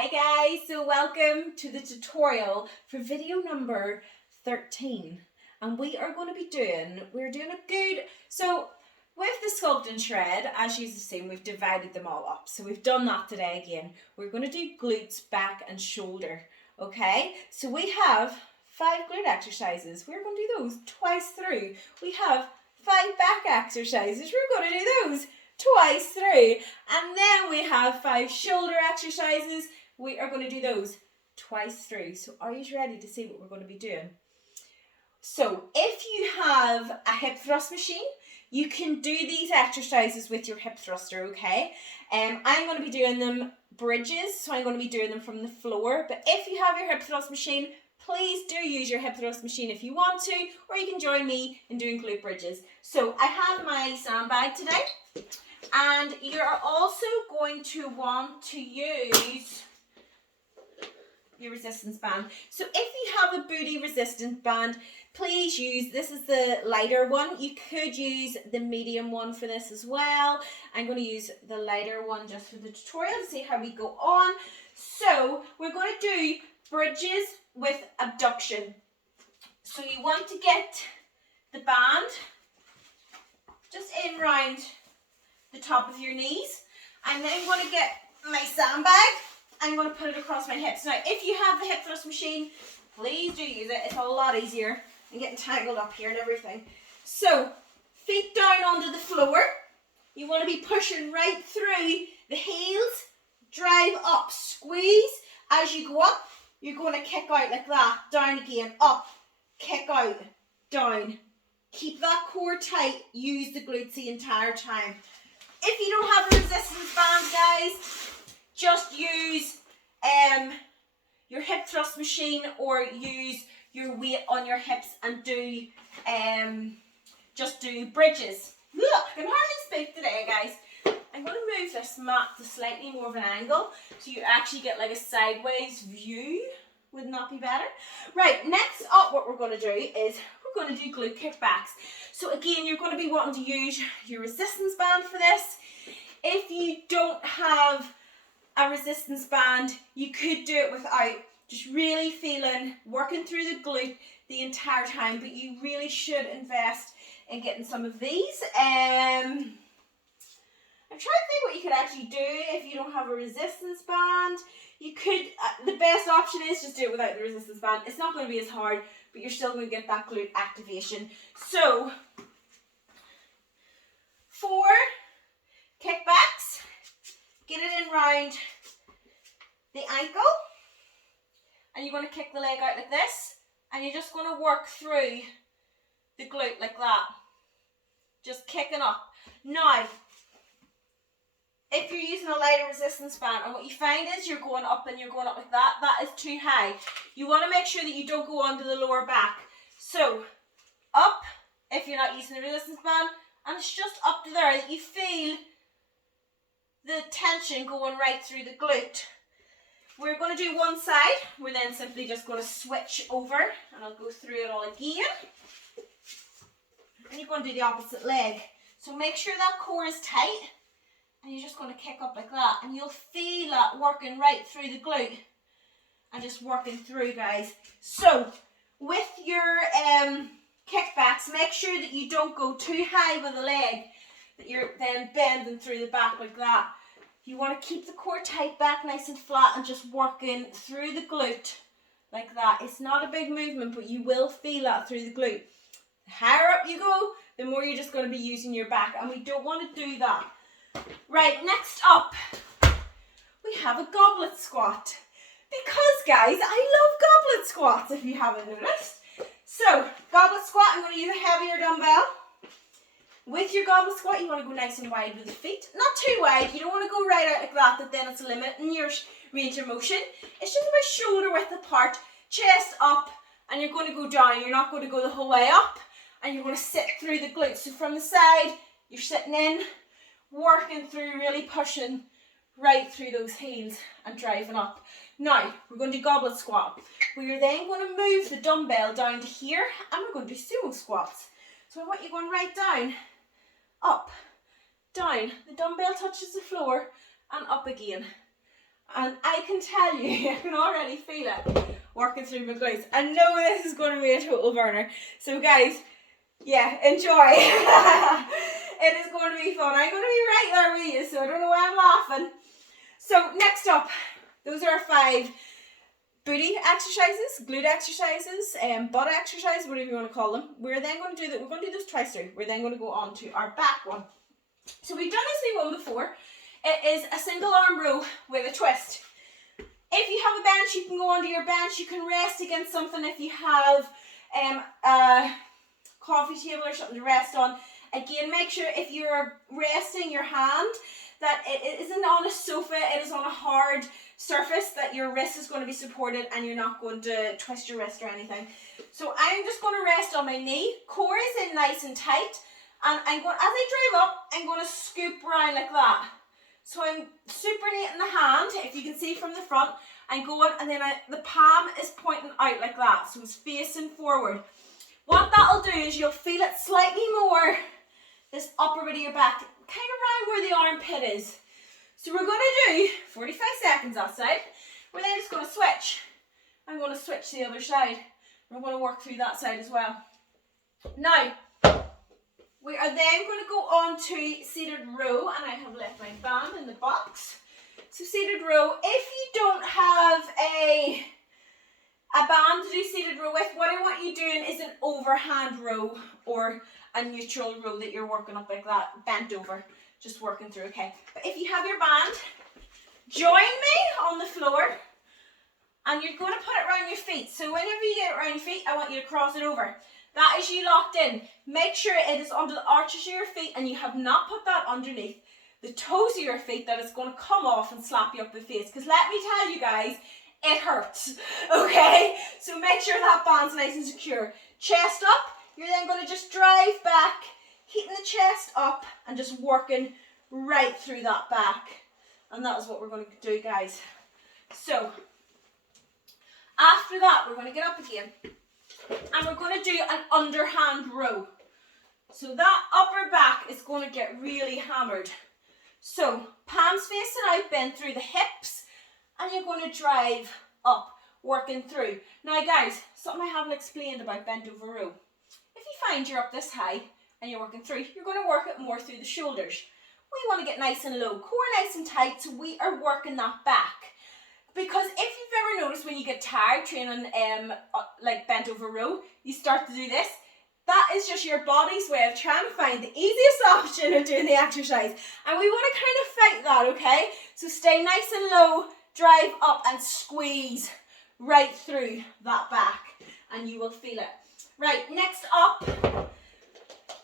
Hi guys, so welcome to the tutorial for video number 13, and we're doing a good, so with the sculpt and shred, as you've seen, we've divided them all up, so we've done that today again. We're going to do glutes, back and shoulder, okay? So we have 5 glute exercises, we're going to do those twice through. We have 5 back exercises, we're going to do those twice through, and then we have 5 shoulder exercises. We are going to do those twice through. So are you ready to see what we're going to be doing? So if you have a hip thrust machine, you can do these exercises with your hip thruster, okay? I'm going to be doing them bridges, so I'm going to be doing them from the floor. But if you have your hip thrust machine, please do use your hip thrust machine if you want to, or you can join me in doing glute bridges. So I have my sandbag today. And you're also going to want to use your resistance band. So if you have a booty resistance band, please use, this is the lighter one. You could use the medium one for this as well. I'm going to use the lighter one just for the tutorial to see how we go on. So we're going to do bridges with abduction. So you want to get the band just in round the top of your knees. I'm then going to get my sandbag. I'm going to put it across my hips. Now, if you have the hip thrust machine, please do use it. It's a lot easier than getting tangled up here and everything. So, feet down onto the floor. You want to be pushing right through the heels. Drive up, squeeze. As you go up, you're going to kick out like that. Down again, up, kick out, down. Keep that core tight. Use the glutes the entire time. If you don't have a resistance band, guys, just use your hip thrust machine or use your weight on your hips and do just do bridges. Look, I can hardly speak today, guys. I'm going to move this mat to slightly more of an angle so you actually get like a sideways view. Would not be better? Right, next up what we're going to do is we're going to do glute kickbacks. So again, you're going to be wanting to use your resistance band for this. If you don't have a resistance band, you could do it without, just really feeling, working through the glute the entire time, but you really should invest in getting some of these. I'm trying to think what you could actually do if you don't have a resistance band. You could, the best option is just do it without the resistance band. It's not going to be as hard, but you're still going to get that glute activation. So, 4 kickbacks. Get it in round the ankle. And you're going to kick the leg out like this. And you're just going to work through the glute like that. Just kicking up. Now, if you're using a lighter resistance band and what you find is you're going up and you're going up like that, that is too high. You want to make sure that you don't go onto the lower back. So, up if you're not using a resistance band, and it's just up to there that you feel the tension going right through the glute. We're going to do one side. We're then simply just going to switch over, and I'll go through it all again. And you're going to do the opposite leg. So make sure that core is tight. And you're just going to kick up like that. And you'll feel that working right through the glute. And just working through, guys. So, with your kickbacks, make sure that you don't go too high with the leg. That you're then bending through the back like that. You want to keep the core tight, back nice and flat. And just working through the glute like that. It's not a big movement, but you will feel that through the glute. The higher up you go, the more you're just going to be using your back. And we don't want to do that. Right, next up, we have a goblet squat. Because, guys, I love goblet squats, if you haven't noticed. So, goblet squat, I'm going to use a heavier dumbbell. With your goblet squat, you want to go nice and wide with the feet. Not too wide, you don't want to go right out like that then it's limiting your range of motion. It's just about shoulder width apart, chest up, and you're going to go down. You're not going to go the whole way up, and you're going to sit through the glutes. So from the side, you're sitting in, working through, really pushing right through those heels and driving up. Now, we're going to do goblet squat. We're then going to move the dumbbell down to here, and we're going to do sumo squats. So I want you going right down, up, down. The dumbbell touches the floor, and up again. And I can tell you, I can already feel it working through my glutes. I know this is going to be a total burner. So guys, yeah, enjoy. It is going to be fun. I'm going to be right there with you, so I don't know why I'm laughing. So next up, those are our 5 booty exercises, glute exercises, butt exercises, whatever you want to call them. We're then going to do that. We're going to do those twice through. We're then going to go on to our back one. So we've done this one before. It is a single arm row with a twist. If you have a bench, you can go onto your bench. You can rest against something if you have a coffee table or something to rest on. Again, make sure if you're resting your hand that it isn't on a sofa, it is on a hard surface, that your wrist is going to be supported and you're not going to twist your wrist or anything. So I'm just going to rest on my knee. Core is in nice and tight. And I'm going, as I drive up, I'm going to scoop around like that. So I'm supinating the hand, if you can see from the front. I'm going, and then the palm is pointing out like that. So it's facing forward. What that'll do is you'll feel it slightly more, this upper bit of your back, kind of around where the armpit is. So we're going to do 45 seconds that side. We're then just going to switch. I'm going to switch to the other side. We're going to work through that side as well. Now, we are then going to go on to seated row, and I have left my band in the box. So seated row, if you don't have a band to do seated row with, what I want you doing is an overhand row or a neutral row that you're working up like that, bent over, just working through, okay? But if you have your band, join me on the floor, and you're going to put it around your feet. So whenever you get it around your feet, I want you to cross it over. That is you locked in. Make sure it is under the arches of your feet and you have not put that underneath the toes of your feet, that it's going to come off and slap you up the face. Because let me tell you guys, it hurts, okay? So make sure that band's nice and secure. Chest up, you're then going to just drive back, heating the chest up and just working right through that back. And that is what we're going to do, guys. So, after that, we're going to get up again. And we're going to do an underhand row. So that upper back is going to get really hammered. So palms facing out, bend through the hips, and you're going to drive up, working through. Now guys, something I haven't explained about bent over row. If you find you're up this high and you're working through, you're going to work it more through the shoulders. We want to get nice and low, core nice and tight, so we are working that back. Because if you've ever noticed when you get tired training like bent over row, you start to do this. That is just your body's way of trying to find the easiest option in doing the exercise. And we want to kind of fight that, okay? So stay nice and low, drive up and squeeze right through that back. And you will feel it. Right, next up,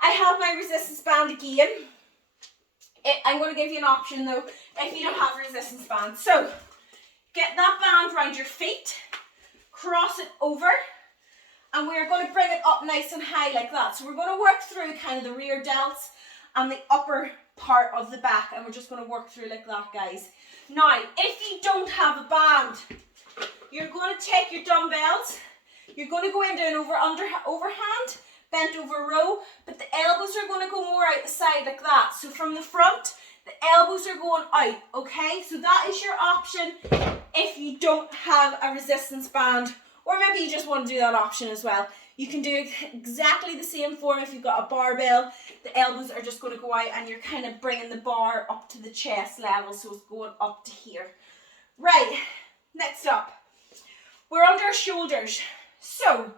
I have my resistance band again. I'm going to give you an option though, if you don't have a resistance band. So, get that band around your feet, cross it over, and we're going to bring it up nice and high like that. So we're going to work through kind of the rear delts and the upper part of the back, and we're just going to work through like that, guys. Now, if you don't have a band, you're going to take your dumbbells, you're going to go into an overhand, bent over row, but the elbows are going to go more out the side like that. So from the front, the elbows are going out, okay? So that is your option if you don't have a resistance band, or maybe you just want to do that option as well. You can do exactly the same form if you've got a barbell. The elbows are just going to go out and you're kind of bringing the bar up to the chest level, so it's going up to here. Right, next up, we're under our shoulders. So,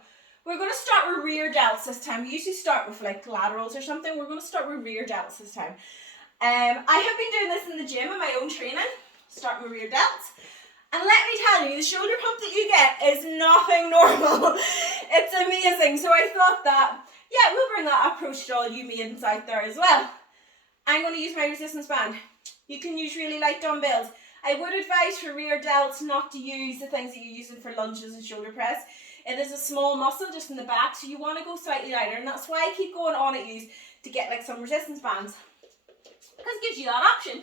we're going to start with rear delts this time. We usually start with like laterals or something. We're going to start with rear delts this time. I have been doing this in the gym in my own training, starting with rear delts. And let me tell you, the shoulder pump that you get is nothing normal. It's amazing. So I thought that, yeah, we'll bring that approach to all you maidens out there as well. I'm going to use my resistance band. You can use really light dumbbells. I would advise for rear delts not to use the things that you're using for lunges and shoulder press. It is a small muscle just in the back, so you want to go slightly lighter. And that's why I keep going on at you to get like some resistance bands. Because it gives you that option.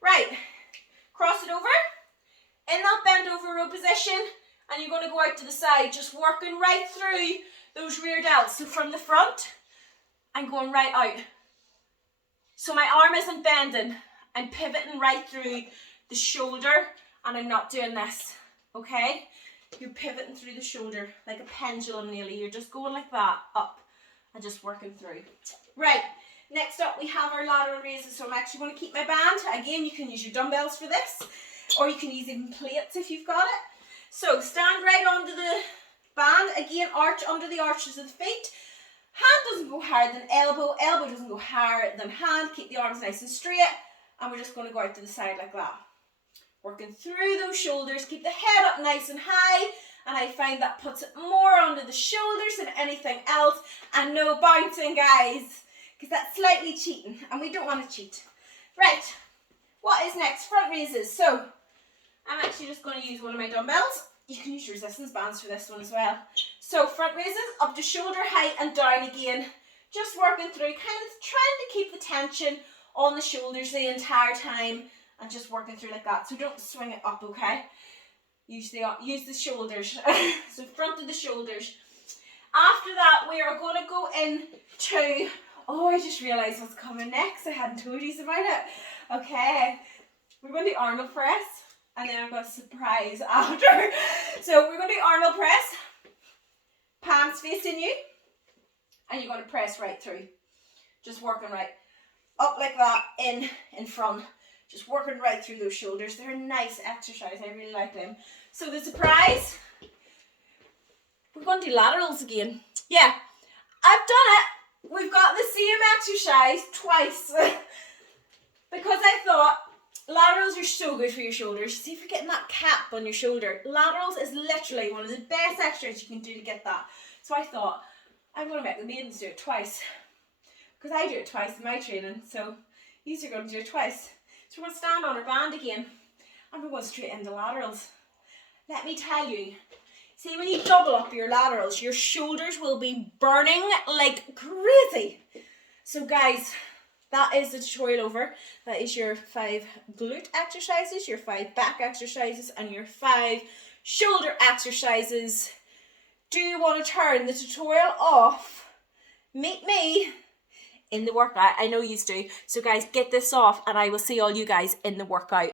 Right, cross it over. In that bend over row position, and you're going to go out to the side, just working right through those rear delts. So from the front, I'm going right out. So my arm isn't bending. I'm pivoting right through the shoulder and I'm not doing this, okay? You're pivoting through the shoulder like a pendulum nearly. You're just going like that, up, and just working through. Right, next up we have our lateral raises. So I'm actually going to keep my band. Again, you can use your dumbbells for this, or you can use even plates if you've got it. So stand right onto the band. Again, arch under the arches of the feet. Hand doesn't go higher than elbow. Elbow doesn't go higher than hand. Keep the arms nice and straight. And we're just going to go out to the side like that. Working through those shoulders. Keep the head up nice and high. And I find that puts it more onto the shoulders than anything else. And no bouncing, guys, because that's slightly cheating. And we don't want to cheat. Right. What is next? Front raises. So I'm actually just going to use one of my dumbbells. You can use resistance bands for this one as well. So front raises up to shoulder height and down again. Just working through, kind of trying to keep the tension on the shoulders the entire time and just working through like that. So don't swing it up, okay? Use the shoulders. So front of the shoulders. After that, we are going to go into, oh, I just realised what's coming next. I hadn't told you about it. Okay, we're going to do Arnold press. And then I've got a surprise after. So we're going to do Arnold press. Palms facing you. And you're going to press right through. Just working right up like that, in front. Just working right through those shoulders. They're a nice exercise. I really like them. So the surprise. We're going to do laterals again. Yeah, I've done it. We've got the same exercise twice. Because I thought, laterals are so good for your shoulders. See if you're getting that cap on your shoulder. Laterals is literally one of the best exercises you can do to get that. So I thought, I'm going to make the maidens do it twice. Because I do it twice in my training. So these are going to do it twice. So we're going to stand on our band again. And we're going straight into laterals. Let me tell you. See, when you double up your laterals, your shoulders will be burning like crazy. So guys, that is the tutorial over. That is your 5 glute exercises, your 5 back exercises, and your 5 shoulder exercises. Do you want to turn the tutorial off? Meet me in the workout. I know you do. So guys, get this off and I will see all you guys in the workout.